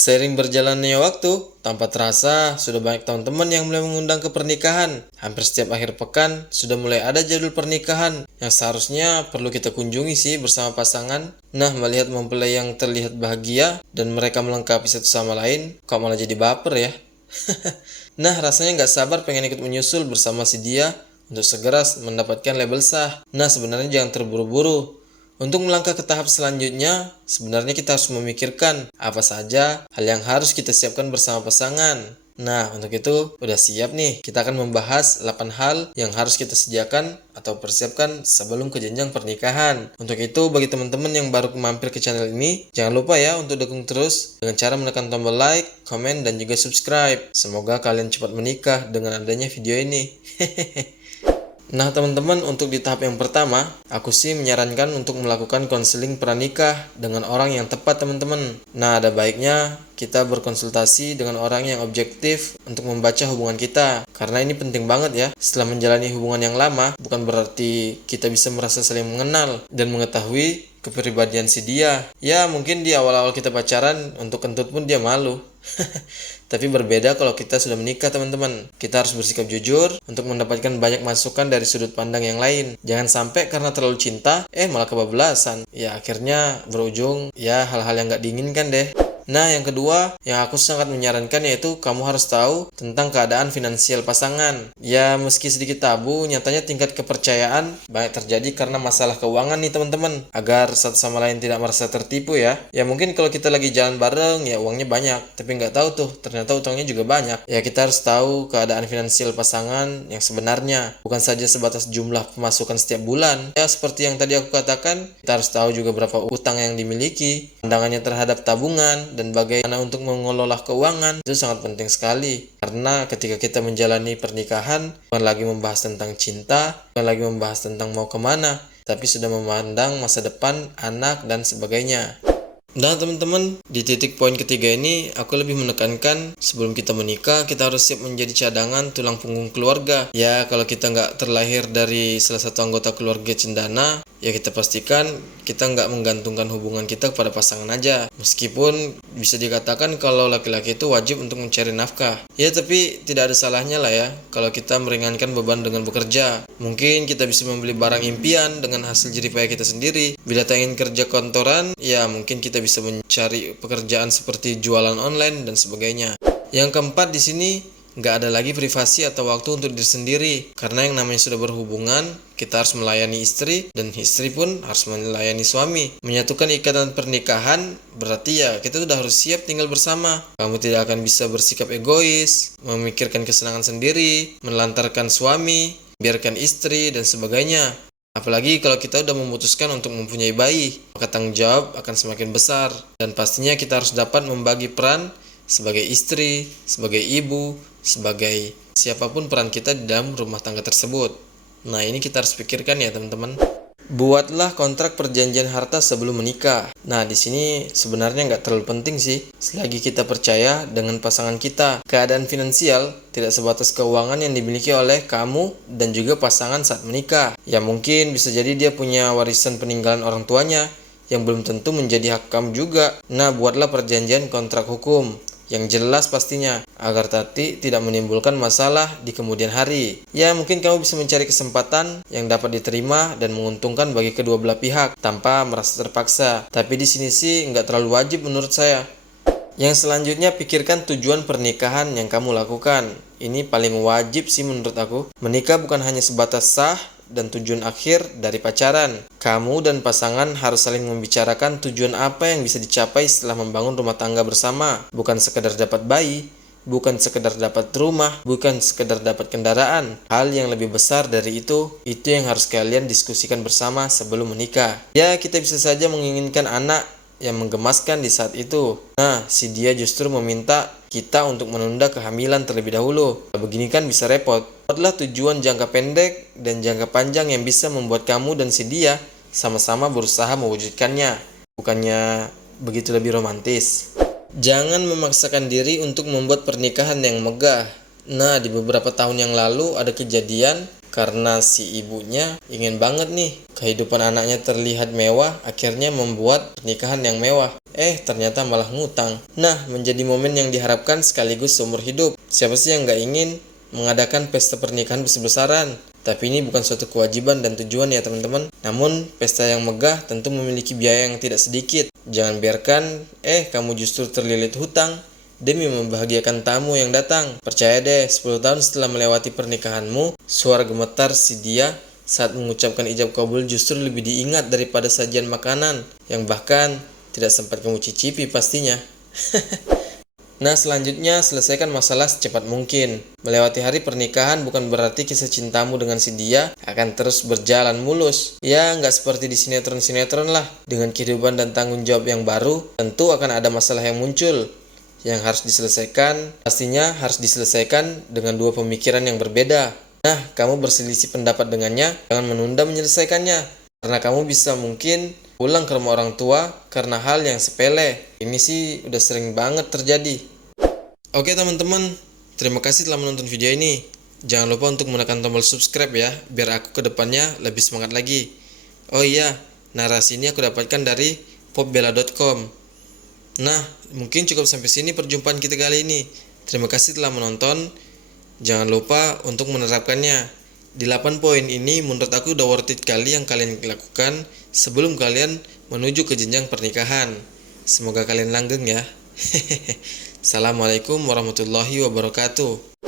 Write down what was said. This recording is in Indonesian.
Seiring berjalannya waktu, tanpa terasa sudah banyak teman-teman yang mulai mengundang ke pernikahan. Hampir setiap akhir pekan sudah mulai ada jadwal pernikahan yang seharusnya perlu kita kunjungi sih bersama pasangan. Nah, melihat mempelai yang terlihat bahagia dan mereka melengkapi satu sama lain, kok malah jadi baper ya? Nah, rasanya nggak sabar pengen ikut menyusul bersama si dia untuk segera mendapatkan label sah. Nah, sebenarnya jangan terburu-buru. Untuk melangkah ke tahap selanjutnya, sebenarnya kita harus memikirkan apa saja hal yang harus kita siapkan bersama pasangan. Nah, untuk itu udah siap nih, kita akan membahas 8 hal yang harus kita sediakan atau persiapkan sebelum ke jenjang pernikahan. Untuk itu, bagi teman-teman yang baru mampir ke channel ini, jangan lupa ya untuk dukung terus dengan cara menekan tombol like, komen, dan juga subscribe. Semoga kalian cepat menikah dengan adanya video ini. Nah teman-teman, untuk di tahap yang pertama, aku sih menyarankan untuk melakukan konseling pranikah dengan orang yang tepat teman-teman. Nah, ada baiknya kita berkonsultasi dengan orang yang objektif untuk membaca hubungan kita. Karena ini penting banget ya. Setelah menjalani hubungan yang lama, bukan berarti kita bisa merasa saling mengenal dan mengetahui kepribadian si dia. Ya mungkin di awal-awal kita pacaran, untuk kentut pun dia malu. Tapi berbeda kalau kita sudah menikah teman-teman. Kita harus bersikap jujur untuk mendapatkan banyak masukan dari sudut pandang yang lain. Jangan sampai karena terlalu cinta, malah kebablasan. Ya akhirnya berujung ya hal-hal yang gak diinginkan deh. Nah, yang kedua, yang aku sangat menyarankan yaitu kamu harus tahu tentang keadaan finansial pasangan. Ya, meski sedikit tabu, nyatanya tingkat kepercayaan banyak terjadi karena masalah keuangan nih teman-teman. Agar satu sama lain tidak merasa tertipu ya. Ya mungkin kalau kita lagi jalan bareng, ya uangnya banyak. Tapi nggak tahu tuh, ternyata utangnya juga banyak. Ya kita harus tahu keadaan finansial pasangan yang sebenarnya. Bukan saja sebatas jumlah pemasukan setiap bulan. Ya seperti yang tadi aku katakan, kita harus tahu juga berapa utang yang dimiliki, pandangannya terhadap tabungan, dan bagaimana untuk mengelola keuangan. Itu sangat penting sekali, karena ketika kita menjalani pernikahan bukan lagi membahas tentang cinta, bukan lagi membahas tentang mau kemana, tapi sudah memandang masa depan, anak, dan sebagainya. Nah teman-teman, di titik poin ketiga ini aku lebih menekankan sebelum kita menikah kita harus siap menjadi cadangan tulang punggung keluarga. Ya kalau kita nggak terlahir dari salah satu anggota keluarga cendana, ya kita pastikan kita nggak menggantungkan hubungan kita kepada pasangan aja. Meskipun bisa dikatakan kalau laki-laki itu wajib untuk mencari nafkah. Ya tapi tidak ada salahnya lah ya kalau kita meringankan beban dengan bekerja. Mungkin kita bisa membeli barang impian dengan hasil jeripaya kita sendiri. Bila tak ingin kerja kantoran, ya mungkin kita bisa mencari pekerjaan seperti jualan online dan sebagainya. Yang keempat di sini, nggak ada lagi privasi atau waktu untuk diri sendiri. Karena yang namanya sudah berhubungan, kita harus melayani istri dan istri pun harus melayani suami. Menyatukan ikatan pernikahan berarti ya kita sudah harus siap tinggal bersama. Kamu tidak akan bisa bersikap egois, memikirkan kesenangan sendiri, menelantarkan suami, biarkan istri dan sebagainya. Apalagi kalau kita udah memutuskan untuk mempunyai bayi, maka tanggung jawab akan semakin besar. Dan pastinya kita harus dapat membagi peran sebagai istri, sebagai ibu, sebagai siapapun peran kita di dalam rumah tangga tersebut. Nah ini kita harus pikirkan ya teman-teman. Buatlah kontrak perjanjian harta sebelum menikah. Nah, di sini sebenarnya nggak terlalu penting sih, selagi kita percaya dengan pasangan kita. Keadaan finansial tidak sebatas keuangan yang dimiliki oleh kamu dan juga pasangan saat menikah. Ya mungkin bisa jadi dia punya warisan peninggalan orang tuanya yang belum tentu menjadi hak kamu juga. Nah, buatlah perjanjian kontrak hukum yang jelas pastinya, agar tadi tidak menimbulkan masalah di kemudian hari. Ya mungkin kamu bisa mencari kesempatan yang dapat diterima dan menguntungkan bagi kedua belah pihak tanpa merasa terpaksa. Tapi di sini sih nggak terlalu wajib menurut saya. Yang selanjutnya, pikirkan tujuan pernikahan yang kamu lakukan. Ini paling wajib sih menurut aku. Menikah bukan hanya sebatas sah dan tujuan akhir dari pacaran. Kamu dan pasangan harus saling membicarakan tujuan apa yang bisa dicapai setelah membangun rumah tangga bersama. Bukan sekedar dapat bayi, bukan sekedar dapat rumah, bukan sekedar dapat kendaraan. Hal yang lebih besar dari itu yang harus kalian diskusikan bersama sebelum menikah. Ya, kita bisa saja menginginkan anak yang menggemaskan di saat itu. Nah, si dia justru meminta kita untuk menunda kehamilan terlebih dahulu. Begini kan bisa repot. Buatlah tujuan jangka pendek dan jangka panjang yang bisa membuat kamu dan si dia sama-sama berusaha mewujudkannya. Bukannya begitu lebih romantis? Jangan memaksakan diri untuk membuat pernikahan yang megah. Nah, di beberapa tahun yang lalu ada kejadian karena si ibunya ingin banget nih kehidupan anaknya terlihat mewah, akhirnya membuat pernikahan yang mewah. ternyata malah ngutang. Nah, menjadi momen yang diharapkan sekaligus seumur hidup. Siapa sih yang nggak ingin mengadakan pesta pernikahan besar-besaran? Tapi ini bukan suatu kewajiban dan tujuan ya teman-teman. Namun, pesta yang megah tentu memiliki biaya yang tidak sedikit. Jangan biarkan, kamu justru terlilit hutang demi membahagiakan tamu yang datang. Percaya deh, 10 tahun setelah melewati pernikahanmu, suara gemetar si dia saat mengucapkan ijab kabul justru lebih diingat daripada sajian makanan yang bahkan tidak sempat kamu cicipi pastinya. Nah, selanjutnya selesaikan masalah secepat mungkin. Melewati hari pernikahan bukan berarti kisah cintamu dengan si dia akan terus berjalan mulus. Ya, nggak seperti di sinetron-sinetron lah. Dengan kehidupan dan tanggung jawab yang baru, tentu akan ada masalah yang muncul yang harus diselesaikan. Pastinya harus diselesaikan dengan dua pemikiran yang berbeda. Nah, kamu berselisih pendapat dengannya, jangan menunda menyelesaikannya. Karena kamu bisa mungkin pulang ke rumah orang tua karena hal yang sepele. Ini sih udah sering banget terjadi. Oke teman-teman, terima kasih telah menonton video ini. Jangan lupa untuk menekan tombol subscribe ya, biar aku ke depannya lebih semangat lagi. Oh iya, narasi ini aku dapatkan dari popbella.com. Nah, mungkin cukup sampai sini perjumpaan kita kali ini. Terima kasih telah menonton. Jangan lupa untuk menerapkannya. Di 8 poin ini menurut aku udah worth it kali yang kalian lakukan sebelum kalian menuju ke jenjang pernikahan. Semoga kalian langgeng ya. Assalamualaikum warahmatullahi wabarakatuh.